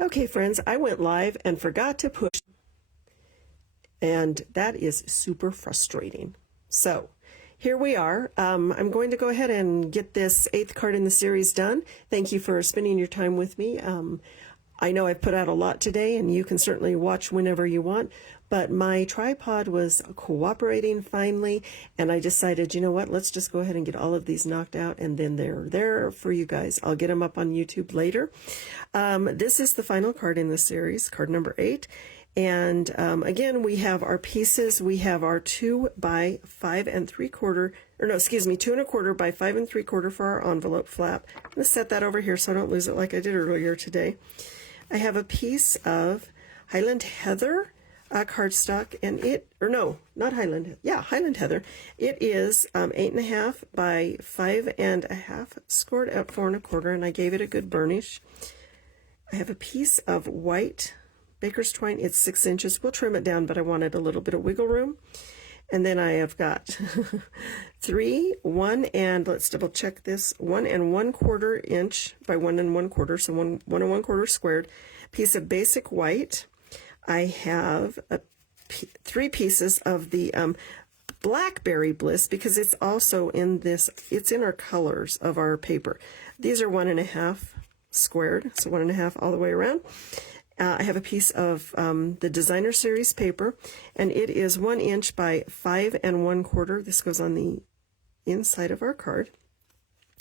Okay, friends, I went live and forgot to push, and that is super frustrating. So here we are. I'm going to go ahead and get this 8th card in the series done. Thank you for spending your time with me. I know I've put out a lot today, and you can certainly watch whenever you want, but my tripod was cooperating finally, and I decided, you know what, let's just go ahead and get all of these knocked out, and then they're there for you guys. I'll get them up on YouTube later. This is the final card in the series, card number 8. And again, we have our pieces. We have our 2 by 5 3/4, or no, excuse me, 2 1/4 by 5 3/4 for our envelope flap. I'm going to set that over here so I don't lose it like I did earlier today. I have a piece of Highland Heather cardstock, and Highland Heather. It is 8 1/2 by 5 1/2, scored at 4 1/4, and I gave it a good burnish. I have a piece of white baker's twine. It's 6 inches. We'll trim it down, but I wanted a little bit of wiggle room. And then I have got 3, 1, and let's double check this, 1 1/4 inch by 1 1/4, so 1 1/4 squared piece of basic white. I have 3 pieces of the Blackberry Bliss, because it's also in this, it's in our colors of our paper. These are 1 1/2 squared, so 1 1/2 all the way around. I have a piece of the Designer Series paper, and it is 1 inch by 5 1/4. This goes on the inside of our card,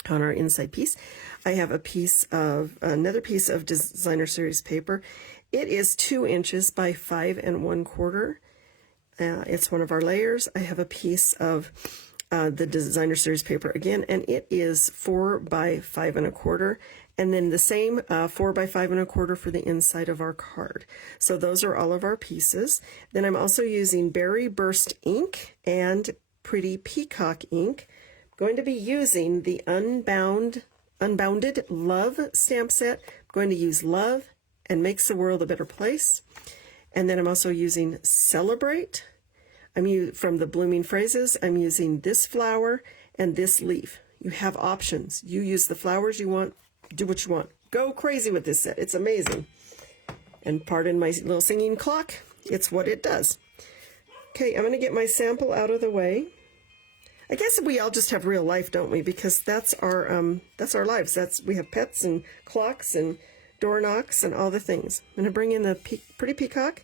on our inside piece. I have another piece of Designer Series paper. It is 2 inches by 5 1/4. It's one of our layers. I have a piece of the Designer Series paper again, and it is 4 by 5 1/4. And then the same 4 by 5 1/4 for the inside of our card. So those are all of our pieces. Then I'm also using Berry Burst ink and Pretty Peacock ink. I'm going to be using the Unbounded Love stamp set. I'm going to use Love and Makes the World a Better Place. And then I'm also using Celebrate. From the Blooming Phrases. I'm using this flower and this leaf. You have options. You use the flowers you want. Do what you want. Go crazy with this set. It's amazing. And pardon my little singing clock. It's what it does. Okay, I'm going to get my sample out of the way. I guess we all just have real life, don't we? Because that's our lives. We have pets and clocks and door knocks and all the things. I'm going to bring in the Pretty Peacock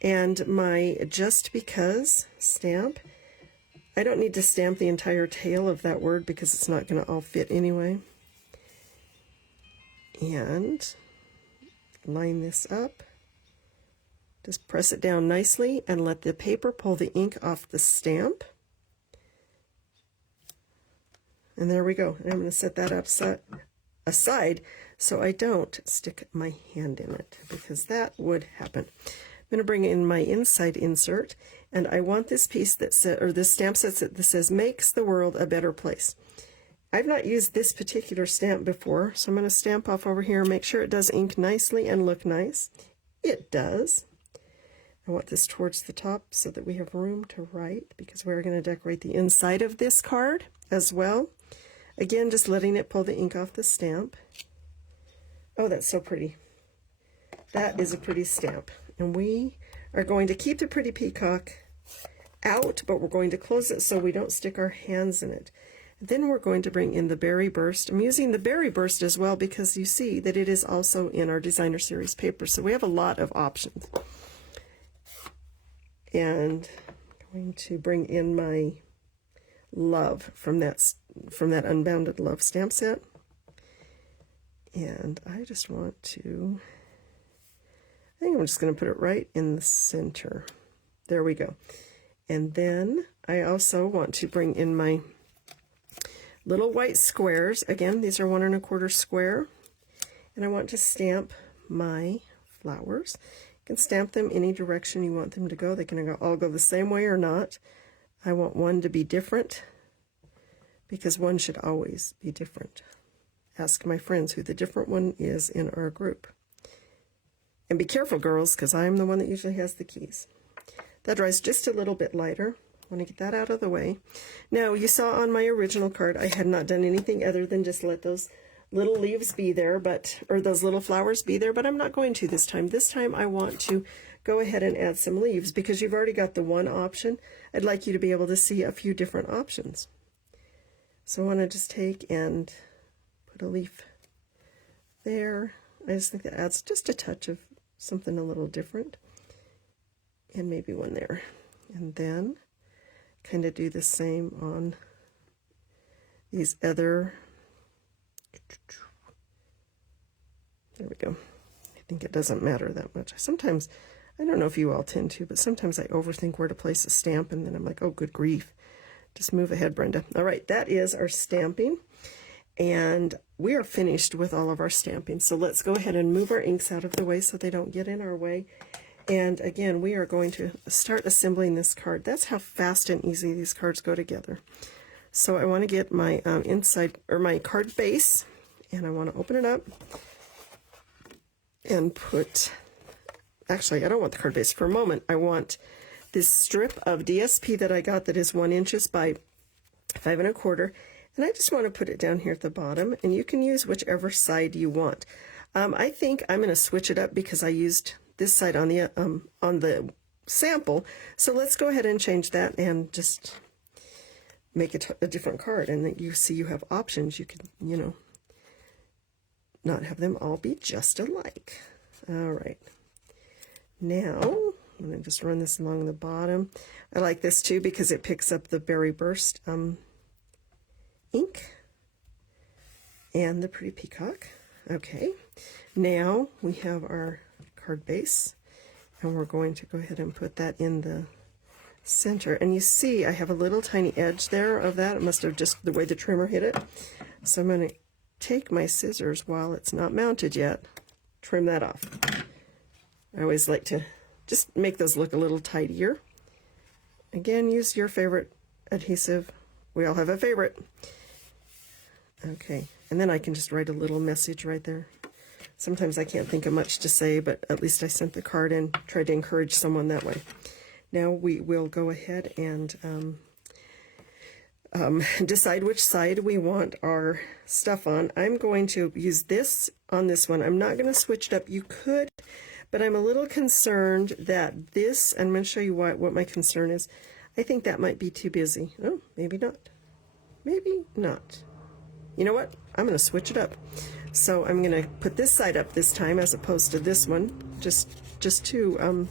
and my Just Because stamp. I don't need to stamp the entire tail of that word because it's not going to all fit anyway. And line this up. Just press it down nicely and let the paper pull the ink off the stamp. And there we go. And I'm going to set that aside so I don't stick my hand in it, because that would happen. I'm going to bring in my inside insert, and I want this piece that says, or this stamp set that says, Makes the World a Better Place. I've not used this particular stamp before, so I'm going to stamp off over here and make sure it does ink nicely and look nice. It does. I want this towards the top so that we have room to write, because we're going to decorate the inside of this card as well. Again, just letting it pull the ink off the stamp. Oh, that's so pretty. That is a pretty stamp. And we are going to keep the Pretty Peacock out, but we're going to close it so we don't stick our hands in it. Then we're going to bring in the Berry Burst. I'm using the Berry Burst as well because you see that it is also in our Designer Series paper. So we have a lot of options. And I'm going to bring in my Love from that Unbounded Love stamp set. And I just want to, I think I'm just going to put it right in the center. There we go. And then I also want to bring in my little white squares. Again, these are 1 1/4 square. And I want to stamp my flowers. You can stamp them any direction you want them to go. They can all go the same way or not. I want one to be different, because one should always be different. Ask my friends who the different one is in our group. And be careful, girls, because I'm the one that usually has the keys. That dries just a little bit lighter. I want to get that out of the way. Now, you saw on my original card, I had not done anything other than just let those little leaves be there, or those little flowers be there, but I'm not going to this time. This time I want to go ahead and add some leaves because you've already got the one option. I'd like you to be able to see a few different options. So I want to just take and put a leaf there. I just think that adds just a touch of something a little different. And maybe one there. And then kind of do the same on these other. There we go. I think it doesn't matter that much. Sometimes, I don't know if you all tend to, but sometimes I overthink where to place a stamp, and then I'm like, oh, good grief. Just move ahead, Brenda. All right, that is our stamping, and we are finished with all of our stamping. So let's go ahead and move our inks out of the way so they don't get in our way. And again, we are going to start assembling this card. That's how fast and easy these cards go together. So I want to get my inside, or my card base, and I want to open it up and put, actually, I don't want the card base for a moment. I want this strip of DSP that I got that is 1 inch by 5 1/4, and I just want to put it down here at the bottom, and you can use whichever side you want. I think I'm going to switch it up because I used this side on the sample, so let's go ahead and change that and just make it a different card, and then you see you have options. You can, you know, not have them all be just alike. All right. Now, I'm going to just run this along the bottom. I like this too because it picks up the Berry Burst ink and the pretty peacock. Okay. Now we have our card base, and we're going to go ahead and put that in the center. And you see I have a little tiny edge there of that. It must have just the way the trimmer hit it. So I'm going to take my scissors while it's not mounted yet, trim that off. I always like to just make those look a little tidier. Again, use your favorite adhesive. We all have a favorite. Okay, and then I can just write a little message right there. Sometimes I can't think of much to say, but at least I sent the card and tried to encourage someone that way. Now we will go ahead and decide which side we want our stuff on. I'm going to use this on this one. I'm not going to switch it up. You could, but I'm a little concerned that this, and I'm going to show you what my concern is. I think that might be too busy. Oh, maybe not. Maybe not. You know what? I'm going to switch it up. So I'm going to put this side up this time as opposed to this one, just to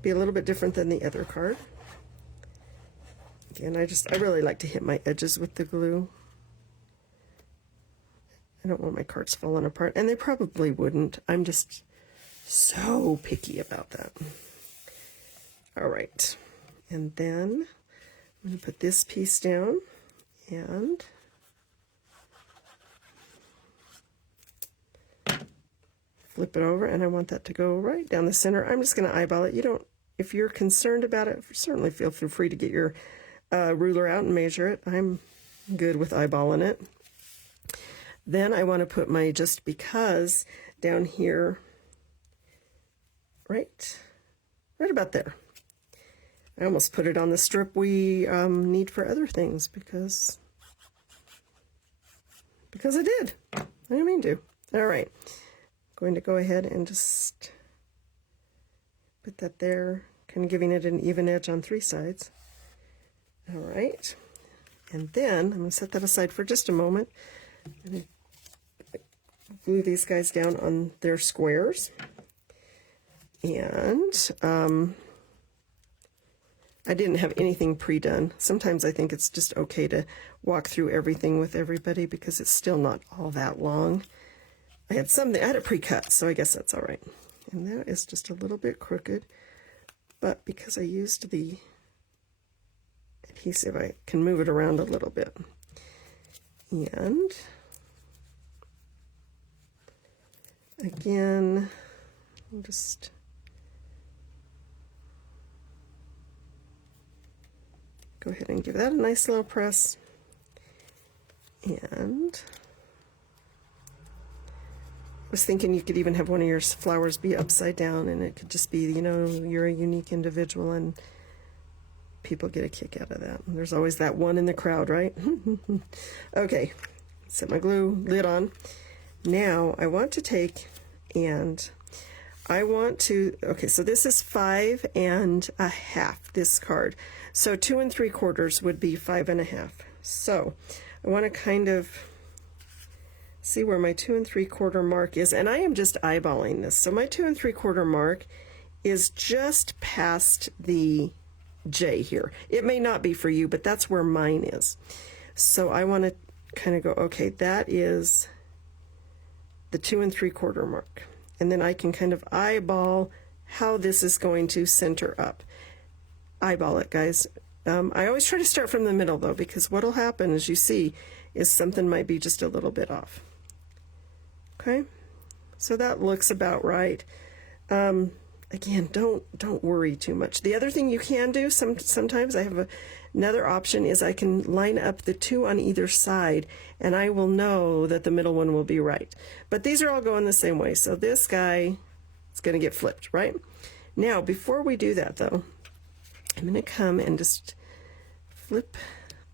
be a little bit different than the other card. Again, I really like to hit my edges with the glue. I don't want my cards falling apart, and they probably wouldn't. I'm just so picky about that. All right, and then I'm going to put this piece down and flip it over, and I want that to go right down the center. I'm just going to eyeball it. You don't, if you're concerned about it, certainly feel free to get your ruler out and measure it. I'm good with eyeballing it. Then I want to put my just because down here, right about there. I almost put it on the strip we need for other things because I did. I didn't mean to. All right, going to go ahead and just put that there, kind of giving it an even edge on 3 sides. All right, and then I'm going to set that aside for just a moment. I'm going to glue these guys down on their squares. And I didn't have anything pre-done. Sometimes I think it's just okay to walk through everything with everybody because it's still not all that long. I had it pre-cut, so I guess that's all right. And that is just a little bit crooked, but because I used the adhesive, I can move it around a little bit. And again, I'll just go ahead and give that a nice little press. And I was thinking you could even have one of your flowers be upside down, and it could just be, you know, you're a unique individual and people get a kick out of that. And there's always that one in the crowd, right? Okay, set my glue lid on. Now I want to take and I want to, okay, so this is 5 1/2, this card. So 2 3/4 would be 5 1/2. So I want to kind of see where my 2 3/4 mark is, and I am just eyeballing this. So my 2 3/4 mark is just past the J here. It may not be for you, but that's where mine is. So I want to kind of go, okay, that is the 2 3/4 mark. And then I can kind of eyeball how this is going to center up. Eyeball it, guys. I always try to start from the middle, though, because what will happen, as you see, is something might be just a little bit off. Okay? So that looks about right. Again, don't worry too much. The other thing you can do, sometimes I have another option, is I can line up the 2 on either side, and I will know that the middle one will be right. But these are all going the same way, so this guy is going to get flipped, right? Now, before we do that, though, I'm going to come and just flip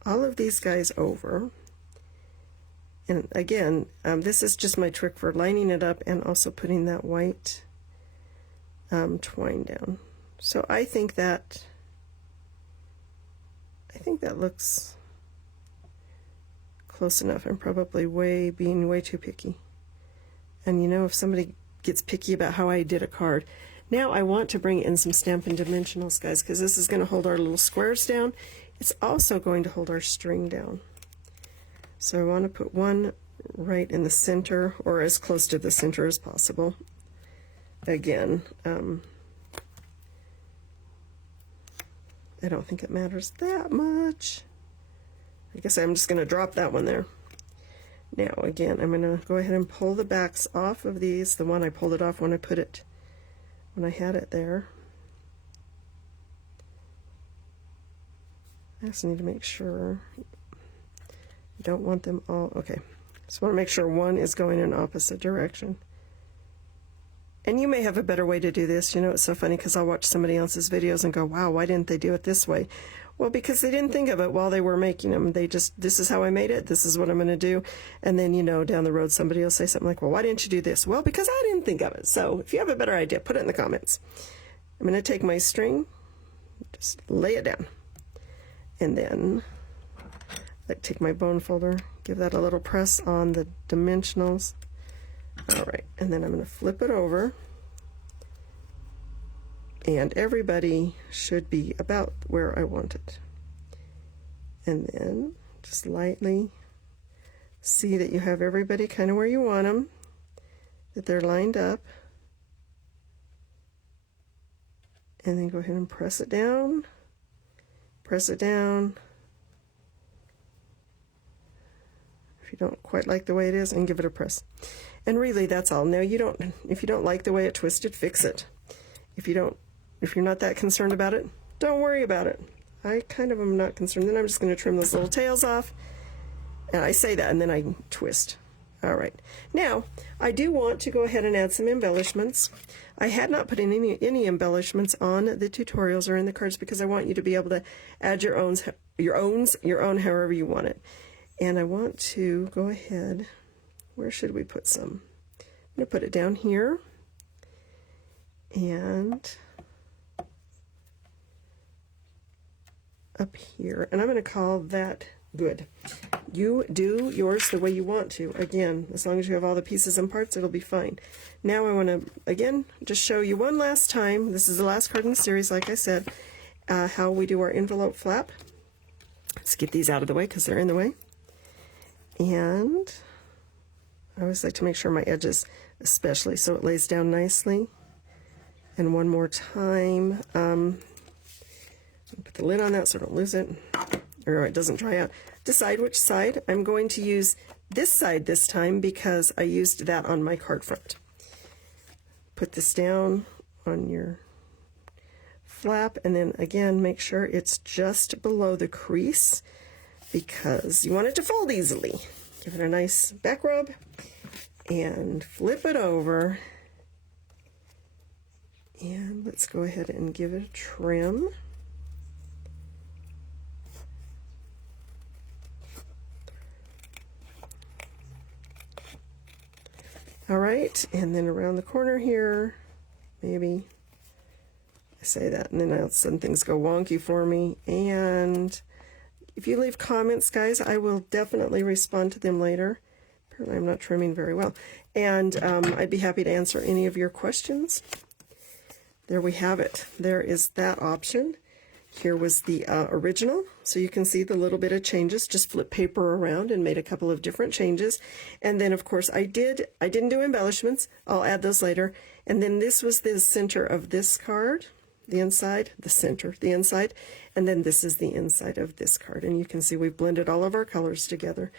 all of these guys over. And again, this is just my trick for lining it up and also putting that white twine down. So I think that looks close enough. I'm probably being way too picky. And you know, if somebody gets picky about how I did a card. Now I want to bring in some Stampin' Dimensionals, guys, because this is going to hold our little squares down. It's also going to hold our string down. So I want to put one right in the center, or as close to the center as possible. Again, I don't think it matters that much. I guess I'm just going to drop that one there. Now again, I'm going to go ahead and pull the backs off of these. The one I pulled it off when I had it there. I just need to make sure you don't want them all. Okay, just want to make sure one is going in opposite direction. And you may have a better way to do this. You know, it's so funny because I'll watch somebody else's videos and go, wow, why didn't they do it this way? Well, because they didn't think of it while they were making them. They just, this is how I made it, this is what I'm going to do. And then, you know, down the road somebody will say something like, well, why didn't you do this? Well, because I didn't think of it. So if you have a better idea, put it in the comments. I'm going to take my string, just lay it down. And then I take my bone folder, give that a little press on the dimensionals. All right, and then I'm going to flip it over, and everybody should be about where I want it. And then just lightly see that you have everybody kind of where you want them, that they're lined up, and then go ahead and press it down, press it down. If you don't quite like the way it is, and give it a press. And really, that's all. Now, if you don't like the way it twisted, fix it. If you're not that concerned about it, don't worry about it. I kind of am not concerned. Then I'm just going to trim those little tails off. And I say that, and then I twist. All right. Now, I do want to go ahead and add some embellishments. I had not put in any embellishments on the tutorials or in the cards because I want you to be able to add your own however you want it. And I want to go ahead. Where should we put some? I'm going to put it down here. And up here. And I'm going to call that good. You do yours the way you want to. Again, as long as you have all the pieces and parts, it'll be fine. Now I want to, again, just show you one last time. This is the last card in the series, like I said, how we do our envelope flap. Let's get these out of the way because they're in the way. And I always like to make sure my edges, especially, so it lays down nicely. And one more time, put the lid on that so I don't lose it, or it doesn't dry out. Decide which side. I'm going to use this side this time because I used that on my card front. Put this down on your flap, and then again, make sure it's just below the crease because you want it to fold easily. Give it a nice back rub and flip it over. And let's go ahead and give it a trim. All right, and then around the corner here, maybe I say that, and then all of a sudden things go wonky for me. And if you leave comments, guys, I will definitely respond to them later. Apparently I'm not trimming very well. And I'd be happy to answer any of your questions. There we have it. There is that option. Here was the original, so you can see the little bit of changes. Just flip paper around and made a couple of different changes. And then, of course, I didn't do embellishments. I'll add those later. And then this was the center of this card, the inside, the center, the inside. And then this is the inside of this card. And you can see we've blended all of our colors together.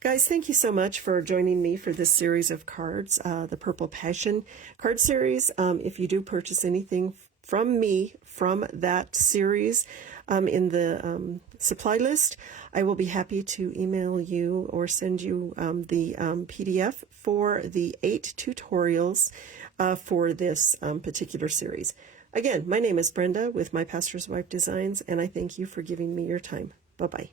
Guys, thank you so much for joining me for this series of cards, the Purple Passion card series. If you do purchase anything from me from that series in the supply list, I will be happy to email you or send you the PDF for the 8 tutorials for this particular series. Again, my name is Brenda with My Pastor's Wife Designs, and I thank you for giving me your time. Bye-bye.